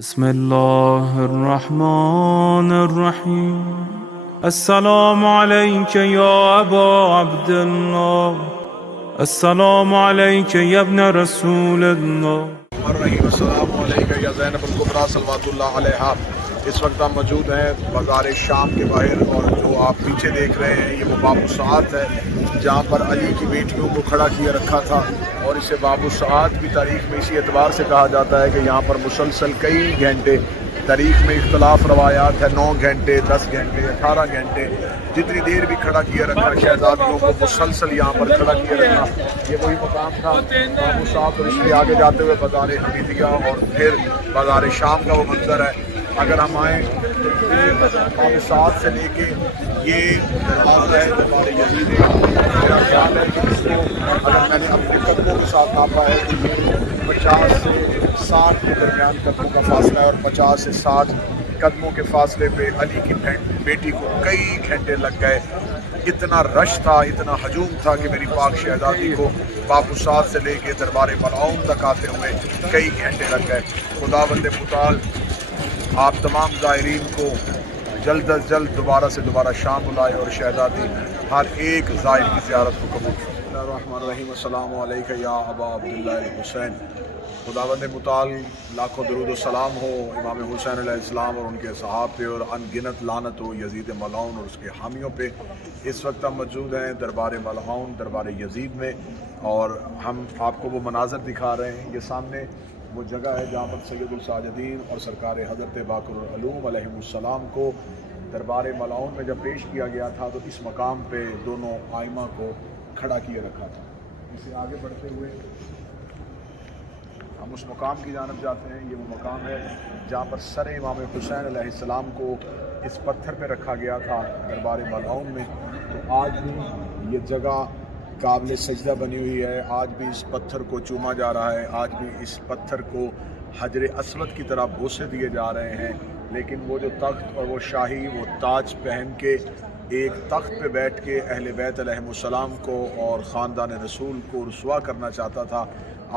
بسم الله الرحمن الرحيم. السلام عليك يا أبا عبد الله، السلام عليك يا ابن رسول الله. الرحیم السلام علیکم یا زینب الکبریٰ صلوات اللہ علیہا۔ اس وقت ہم موجود ہیں بازار شام کے باہر، اور جو آپ پیچھے دیکھ رہے ہیں یہ وہ باب الساعات ہے جہاں پر علی کی بیٹیوں کو کھڑا کیے رکھا تھا، اور اسے باب الساعات بھی تاریخ میں اسی اعتبار سے کہا جاتا ہے کہ یہاں پر مسلسل کئی گھنٹے، تاریخ میں اختلاف روایات ہے 9 گھنٹے 10 گھنٹے 18 گھنٹے جتنی دیر بھی کھڑا کیا رکھا شہزادیوں کو مسلسل یہاں پر کھڑا کیا رکھا۔ یہ وہی مقام تھا باب الساعات، اور اس کے آگے جاتے ہوئے بازار حمیدیہ اور پھر بازار شام کا وہ منظر ہے۔ اگر ہم آئیں تو باب الساعات سے لے کے یہ دروازہ ہے ہمارے یزید کا، میرا خیال ہے کہ اس کو اگر میں نے اپنے قدموں کے ساتھ ناپا ہے تو یہ 50 سے 60 کے درمیان قدموں کا فاصلہ ہے، اور 50 سے 60 قدموں کے فاصلے پہ علی کی بیٹی کو کئی گھنٹے لگ گئے۔ اتنا رش تھا، اتنا ہجوم تھا کہ میری پاک شہزادی کو باب الساعات سے لے کے دربار ملعون تک آتے ہوئے کئی گھنٹے لگ گئے۔ خداوند متعال آپ تمام زائرین کو جلد از جلد دوبارہ سے دوبارہ شام بلائے، اور شہزادی ہر ایک زائر کی زیارت کو قبول فرمائے۔ بسم اللہ الرحمن الرحیم۔ السلام علیکم یا ابا عبداللہ حسین۔ خداوند متعال لاکھوں درود و سلام ہو امام حسین علیہ السلام اور ان کے صحابہ پہ، اور ان گنت لعنت ہو یزید ملعون اور اس کے حامیوں پہ۔ اس وقت ہم موجود ہیں دربار ملعون، دربار یزید میں، اور ہم آپ کو وہ مناظر دکھا رہے ہیں۔ یہ سامنے وہ جگہ ہے جہاں پر سید الساجدین اور سرکار حضرت باقر العلوم علیہ السلام کو دربار ملعون میں جب پیش کیا گیا تھا تو اس مقام پہ دونوں آئمہ کو کھڑا کیے رکھا تھا۔ اسے آگے بڑھتے ہوئے ہم اس مقام کی جانب جاتے ہیں۔ یہ وہ مقام ہے جہاں پر سر امام حسین علیہ السلام کو اس پتھر پہ رکھا گیا تھا دربار ملعون میں۔ تو آج بھی یہ جگہ قابل سجدہ بنی ہوئی ہے، آج بھی اس پتھر کو چوما جا رہا ہے، آج بھی اس پتھر کو حجر اسود کی طرح بوسے دیے جا رہے ہیں۔ لیکن وہ جو تخت اور وہ شاہی وہ تاج پہن کے ایک تخت پہ بیٹھ کے اہل بیت علیہ السلام کو اور خاندان رسول کو رسوا کرنا چاہتا تھا،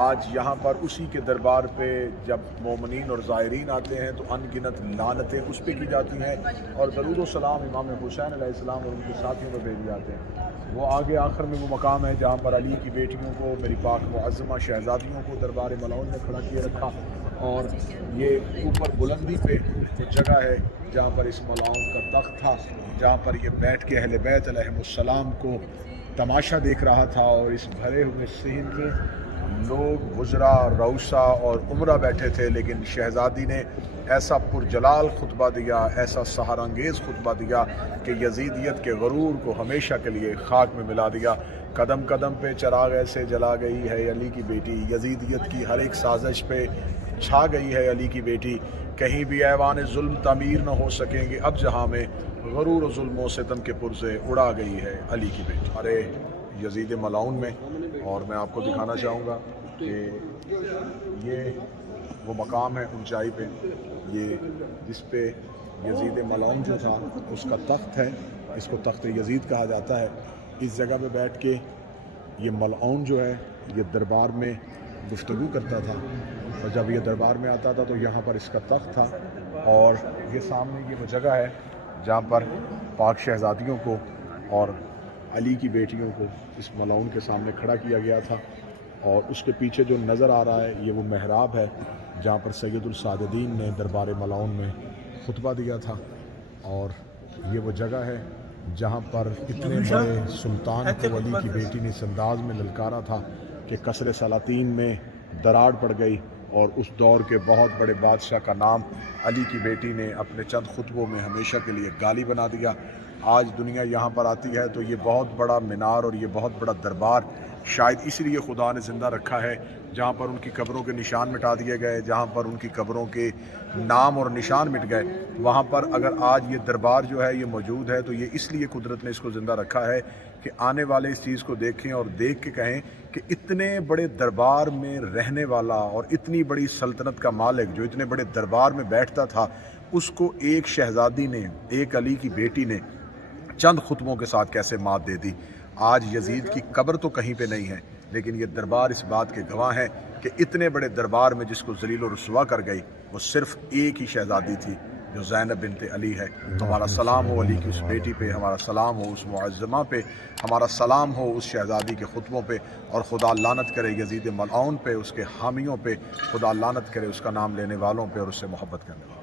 آج یہاں پر اسی کے دربار پہ جب مومنین اور زائرین آتے ہیں تو ان گنت لعنتیں اس پہ کی جاتی ہیں، اور درود و سلام امام حسین علیہ السلام اور ان کے ساتھیوں میں بھیجے جاتے ہیں۔ وہ آگے آخر میں وہ مقام ہے جہاں پر علی کی بیٹیوں کو، میری پاک معظمہ شہزادیوں کو دربار ملعون میں کھڑا کیے رکھا، اور یہ اوپر بلندی پہ جو جگہ ہے جہاں پر اس ملعون کا تخت تھا، جہاں پر یہ بیٹھ کے اہل بیت علیہ السلام کو تماشا دیکھ رہا تھا، اور اس بھرے ہوئے صحن میں لوگ وزراء، روسا اور عمرہ بیٹھے تھے، لیکن شہزادی نے ایسا پرجلال خطبہ دیا، ایسا سحرانگیز خطبہ دیا کہ یزیدیت کے غرور کو ہمیشہ کے لیے خاک میں ملا دیا۔ قدم قدم پہ چراغ ایسے جلا گئی ہے علی کی بیٹی، یزیدیت کی ہر ایک سازش پہ چھا گئی ہے علی کی بیٹی، کہیں بھی ایوان ظلم تعمیر نہ ہو سکیں گے اب جہاں میں، غرور و ظلم و ستم کے پرزے اڑا گئی ہے علی کی بیٹی۔ ارے یزید ملعون میں، اور میں آپ کو دکھانا چاہوں گا کہ یہ وہ مقام ہے اونچائی پہ، یہ جس پہ یزید ملعون جو تھا اس کا تخت ہے، اس کو تخت یزید کہا جاتا ہے۔ اس جگہ پہ بیٹھ کے یہ ملعون جو ہے یہ دربار میں گفتگو کرتا تھا، اور جب یہ دربار میں آتا تھا تو یہاں پر اس کا تخت تھا، اور یہ سامنے یہ وہ جگہ ہے جہاں پر پاک شہزادیوں کو اور علی کی بیٹیوں کو اس ملعون کے سامنے کھڑا کیا گیا تھا۔ اور اس کے پیچھے جو نظر آ رہا ہے یہ وہ محراب ہے جہاں پر سید الساجدین نے دربار ملعون میں خطبہ دیا تھا، اور یہ وہ جگہ ہے جہاں پر اتنے بڑے سلطان کو علی کی بیٹی نے اس انداز میں للکارا تھا کہ قصر سلاطین میں دراڑ پڑ گئی، اور اس دور کے بہت بڑے بادشاہ کا نام علی کی بیٹی نے اپنے چند خطبوں میں ہمیشہ کے لیے گالی بنا دیا۔ آج دنیا یہاں پر آتی ہے تو یہ بہت بڑا مینار اور یہ بہت بڑا دربار شاید اس لیے خدا نے زندہ رکھا ہے، جہاں پر ان کی قبروں کے نشان مٹا دیے گئے، جہاں پر ان کی قبروں کے نام اور نشان مٹ گئے، وہاں پر اگر آج یہ دربار جو ہے یہ موجود ہے تو یہ اس لیے قدرت نے اس کو زندہ رکھا ہے کہ آنے والے اس چیز کو دیکھیں اور دیکھ کے کہیں کہ اتنے بڑے دربار میں رہنے والا اور اتنی بڑی سلطنت کا مالک جو اتنے بڑے دربار میں بیٹھتا تھا، اس کو ایک شہزادی نے، ایک علی کی بیٹی نے چند خطبوں کے ساتھ کیسے مات دے دی۔ آج یزید کی قبر تو کہیں پہ نہیں ہے، لیکن یہ دربار اس بات کے گواہ ہیں کہ اتنے بڑے دربار میں جس کو ذلیل و رسوا کر گئی وہ صرف ایک ہی شہزادی تھی جو زینب بنت علی ہے۔ تو ہمارا سلام ہو علی کی اس بیٹی پہ، ہمارا سلام ہو اس معظمہ پہ، ہمارا سلام ہو اس شہزادی کے خطبوں پہ، اور خدا لعنت کرے یزید ملعون پہ، اس کے حامیوں پہ، خدا لعنت کرے اس کا نام لینے والوں پہ اور اس سے محبت کرنے والوں پہ۔